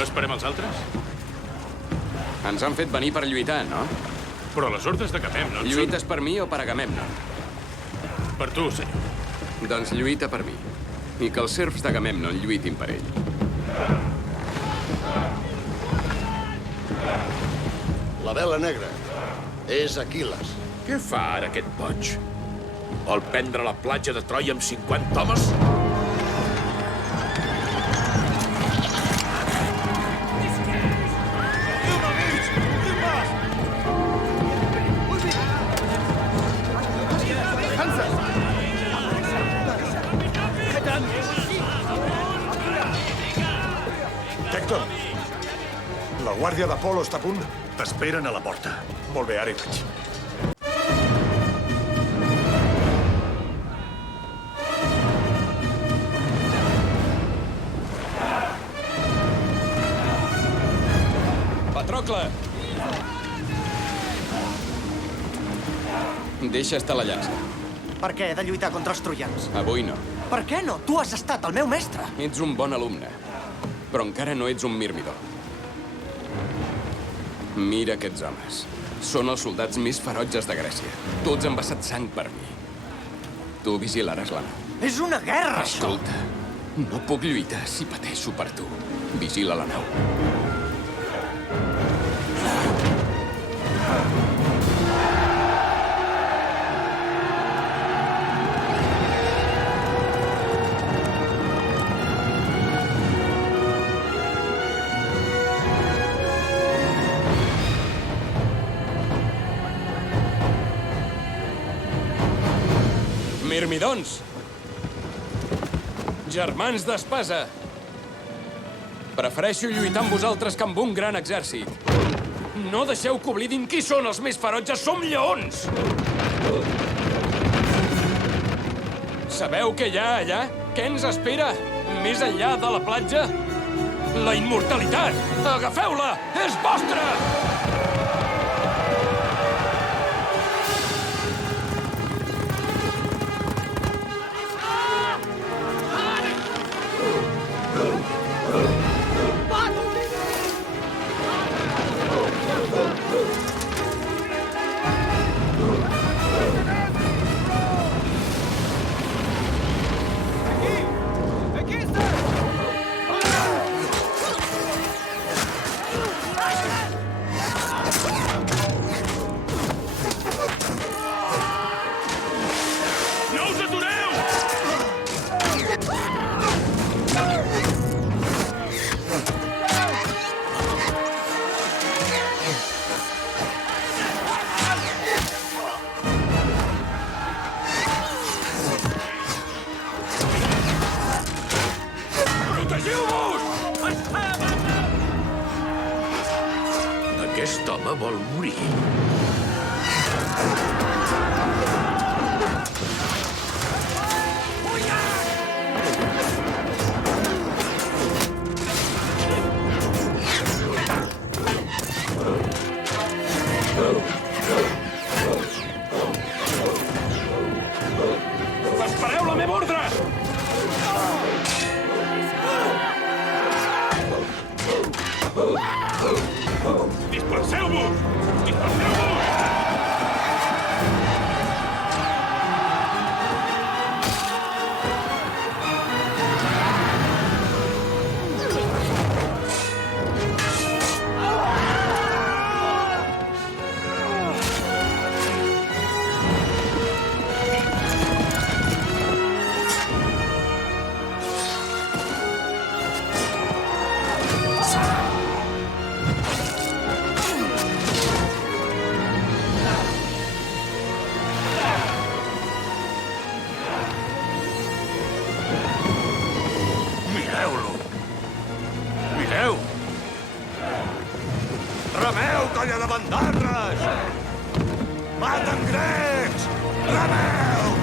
No esperem els altres? Ens han fet venir per lluitar, no? Però les ordres d'Agamèmnon són... Lluites per mi o per Agamèmnon? Per tu, senyor. Doncs lluita per mi. I que els serfs d'Agamèmnon lluitin per ell. La vela negra. És Aquil·les. Què fa ara aquest boig? Vol prendre la platja de Troia amb 50 homes? Hèctor, la guàrdia d'Apolo està a punt? T'esperen a la porta. Molt bé, ara hi vaig. Patrocle! Deixa estar la llança. Per què he de lluitar contra els troians? Avui no. Per què no? Tu has estat el meu mestre. Ets un bon alumne, però encara no ets un mirmidor. Mira aquests homes. Són els soldats més ferotges de Grècia. Tots han vessat sang per mi. Tu vigilaràs la nau. És una guerra, això! Escolta, no puc lluitar si pateixo per tu. Vigila la nau. Mirmidons! Germans d'espasa! Prefereixo lluitar amb vosaltres que amb un gran exèrcit. No deixeu que oblidin qui són els més ferotges. Som lleons! Sabeu què hi ha allà? Què ens espera? Més enllà de la platja? La immortalitat! Agafeu-la! És vostra! Aquest home vol morir. Espereu la meva ordre! Disperseu-vos! Disperseu-vos! Mireu-lo! Mireu! Remeu, colla de bandarres! Maten grecs! Remeu!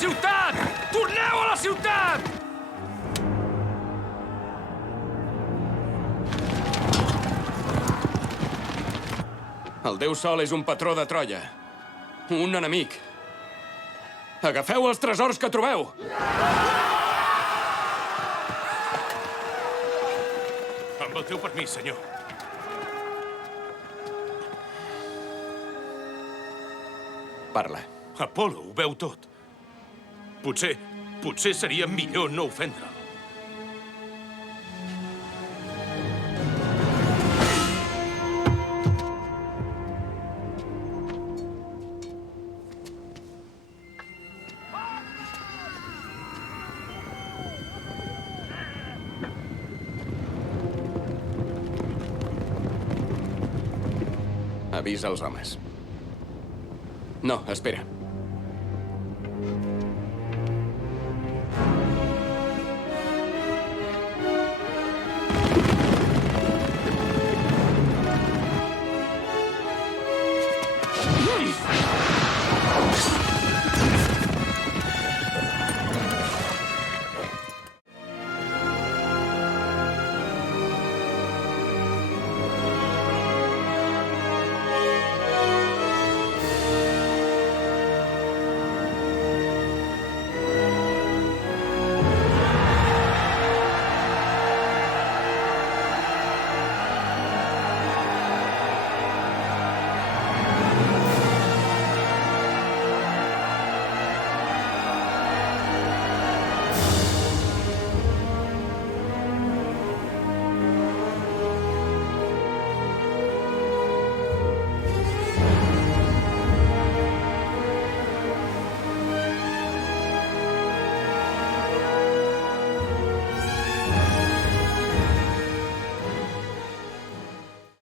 ciutat! Torneu a la ciutat! El déu Sol és un patró de Troia. Un enemic. Agafeu els tresors que trobeu! Amb el teu permís, senyor. Parla. Apolo ho veu tot. Potser seria millor no ofendre'l. Avisa els homes. No, espera.